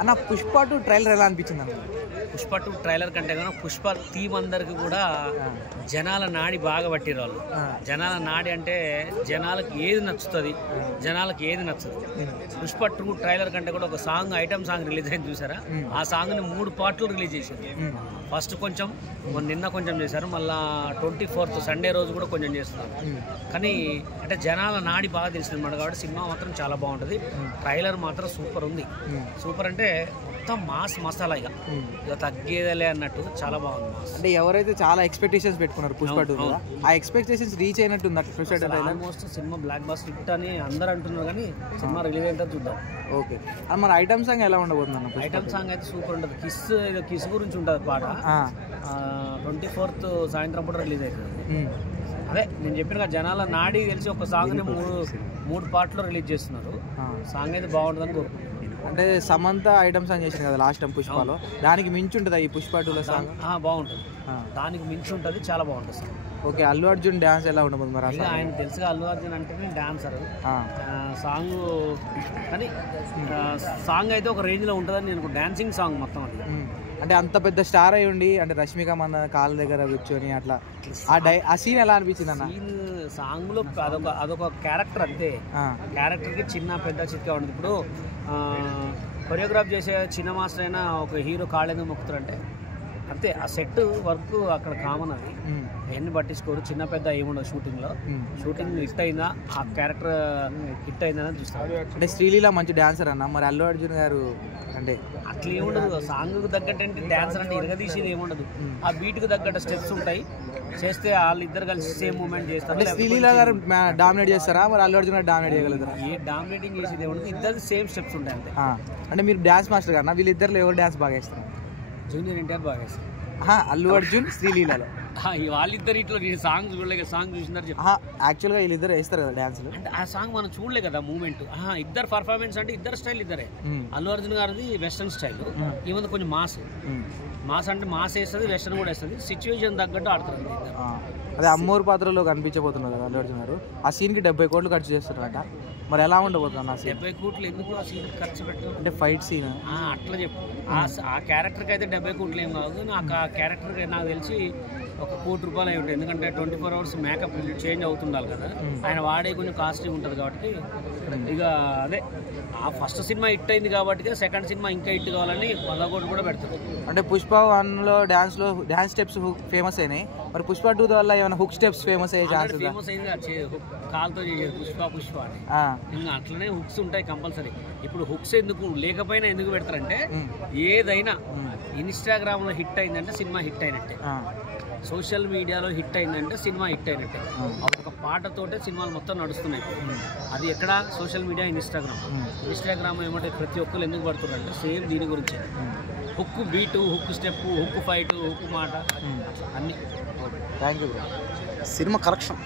అన్న పుష్ప 2 ట్రైలర్ ఎలా అనిపించింది అన్న? పుష్ప 2 ట్రైలర్ కంటే కానీ పుష్ప థీమ్ అందరికి కూడా జనాల నాడి బాగా పట్టిరు వాళ్ళు. జనాల నాడి అంటే జనాలకు ఏది నచ్చుతుంది, జనాలకు ఏది నచ్చదు. పుష్ప 2 ట్రైలర్ కంటే కూడా ఒక సాంగ్, ఐటమ్ సాంగ్ రిలీజ్ అయింది చూసారా? ఆ సాంగ్ని 3 పార్ట్లు రిలీజ్ చేశారు. ఫస్ట్ కొంచెం, నిన్న కొంచెం చేశారు, మళ్ళీ 24th సండే రోజు కూడా కొంచెం చేస్తున్నారు. కానీ అంటే జనాల నాడి బాగా తెలిసింది అన్నమాట. కాబట్టి సినిమా మాత్రం చాలా బాగుంటుంది. ట్రైలర్ మాత్రం సూపర్ ఉంది. సూపర్ అంటే మొత్తం మాస్ మసాలా, ఇక తగ్గేదలే అన్నట్టు చాలా బాగుంది మాస్. అంటే ఎవరైతే చాలా ఎక్స్పెక్టేషన్స్ పెట్టుకున్నారు పుష్ప 2, ఆ ఎక్స్పెక్టేషన్స్ రీచ్ అయినట్టు ఉంది. Almost cinema block buster hit అని అందరూ అంటున్నారు. కానీ సినిమా రిలీజ్ అయితే చూద్దాం. ఓకే, మన ఐటమ్ సాంగ్ ఎలా ఉండబోతుంది అన్న? ఐటమ్ సాంగ్ అయితే సూపర్ ఉంటుంది. కిస్ గురించి ఉంటుంది పాట. 24th సాయంత్రం పూట రిలీజ్ అవుతుంది. అదే నేను చెప్పిన జనాల నాడి తెలిసి ఒక సాంగ్ని మూడు పార్ట్లో రిలీజ్ చేస్తున్నారు. సాంగ్ అయితే బాగుంటుందని కోరుకుంటున్నాను. అంటే సమంత ఐటమ్ సాంగ్ చేసింది కదా లాస్ట్ టైం పుష్పలో, దానికి మించి ఉంటుంది ఈ పుష్ప 2లో సాంగ్? బాగుంటుంది, దానికి మించి ఉంటుంది, చాలా బాగుంటుంది song. Okay, Allu Arjun dance ఎలా ఉండబోతుంది మరి? ఆయన తెలుసుగా, అల్లు అర్జున్ అంటే డాన్సర్. సాంగ్ కానీ సాంగ్ అయితే ఒక రేంజ్లో ఉంటుందని నేను, డాన్సింగ్ సాంగ్ మొత్తం అది. అంటే అంత పెద్ద స్టార్ అయి ఉండి, అంటే రష్మిక మన కాళ్ళ దగ్గర కూర్చొని అట్లా ఆ సీన్ ఎలా అనిపించింది అన్న? సీన్ సాంగ్లో అదొక క్యారెక్టర్ అంతే. క్యారెక్టర్కి చిన్న పెద్ద చిట్కా ఉంటుంది. ఇప్పుడు కొరియోగ్రాఫ్ చేసే చిన్న మాస్టర్ అయినా ఒక హీరో కాళ్ళేందుకు మొక్కుతారంటే అంతే. ఆ సెట్ వర్క్ అక్కడ కామన్, అది ఎన్ని పట్టించుకోరు. చిన్న పెద్ద ఏముండదు షూటింగ్లో. షూటింగ్ హిట్ అయిందా, ఆ క్యారెక్టర్ హిట్ అయిందని చూస్తారు. అంటే శ్రీలీల మంచి డాన్సర్ అన్న, మరి అల్లు అర్జున్ గారు అంటే అట్లా ఏముండదు. సాంగ్కి తగ్గట్టు అంటే డాన్సర్ అంటే ఇరగదీసేది ఏముండదు. ఆ బీట్కి తగ్గట్టు స్టెప్స్ ఉంటాయి, చేస్తే వాళ్ళిద్దరు కలిసి సేమ్ మూమెంట్ చేస్తారు. శ్రీలీల గారు డామినేట్ చేస్తారా, మరి అల్లు అర్జున్ గారు డామినేట్ చేయగలుగుతారా? ఏ డామినేటింగ్ చేసేది ఏముండదు, ఇద్దరు సేమ్ స్టెప్స్ ఉంటాయి అంతే. అంటే మీరు డాన్స్ మాస్టర్ కన్నా వీళ్ళిద్దరు ఎవరు డాన్స్ బాగా వేస్తారు? జూనియర్ ఎన్టీఆర్ బాగా వేస్తారు. అల్లు అర్జున్ శ్రీలీలలో వాళ్ళిద్దరు ఇట్లా నేను సాంగ్ చూడలే, సాంగ్ చూసినారు చెప్పి. యాక్చువల్గా వీళ్ళిద్దరు వేస్తారు కదా డాన్స్. అంటే ఆ సాంగ్ మనం చూడలే కదా మూమెంట్. ఇద్దరు పర్ఫార్మెన్స్ అంటే ఇద్దరు స్టైల్ ఇద్దరే. అల్లు అర్జున్ గారిది వెస్టర్న్ స్టైల్, ఈవెన్ కొంచెం మాస్ అంటే మాస్ వేస్తుంది, వెస్టర్న్ కూడా వేస్తుంది. సిచ్యువేషన్ తగ్గట్టు ఆడుతుంది. అదే అమ్మోరు పాత్రలో కనిపించబోతున్నారు కదా అల్లు అర్జున్ గారు. ఆ సీన్కి 70 కోట్లు ఖర్చు చేస్తున్నారట. మరి ఎలా ఉండబోతుంది ఆ సీన్? 70 కోట్లు ఎందుకు ఆ సీన్ ఖర్చు పెట్టారు? అంటే ఫైట్ సీన్ అట్లా చెప్పు. ఆ క్యారెక్టర్కి అయితే 70 కోట్లు ఏం కాదు. నాకు ఆ క్యారెక్టర్ నాకు తెలిసి ఒక ₹1 కోటి అయి ఉంటుంది. ఎందుకంటే 24 hours మేకప్ చేంజ్ అవుతుండాలి కదా, ఆయన వాడే కొంచెం కాస్ట్లీ ఉంటుంది. కాబట్టి ఇక అదే ఆ ఫస్ట్ సినిమా హిట్ అయింది కాబట్టి సెకండ్ సినిమా ఇంకా హిట్ కావాలని 100 కోట్లు కూడా పెడతారు. అంటే పుష్ప 1లో డాన్స్ స్టెప్స్ ఫేమస్ అయినాయి, మరి పుష్ప 2 వల్ల ఏమైనా హుక్ స్టెప్స్ ఫేమస్ అయ్యే ఛాన్స్? ఫేమస్ అయింది కాల్తో చేసేది పుష్ప అని. ఇంకా అట్లనే హుక్స్ ఉంటాయి కంపల్సరీ. ఇప్పుడు హుక్స్ ఎందుకు లేకపోయినా ఎందుకు పెడతారంటే, ఏదైనా ఇన్స్టాగ్రామ్లో హిట్ అయిందంటే సినిమా హిట్ అయినట్టే, సోషల్ మీడియాలో హిట్ అయిందంటే సినిమా హిట్ అయినట్టే. ఒక పాటతోటే సినిమాలు మొత్తం నడుస్తున్నాయి. అది ఎక్కడ? సోషల్ మీడియా, ఇన్స్టాగ్రామ్ ఏమంటే ప్రతి ఒక్కరు ఎందుకు పడుతున్నారు అంటే సేమ్ దీని గురించి. Hook beat, hook step, hook fight, hook మాట అన్నీ. Thank you. Cinema correction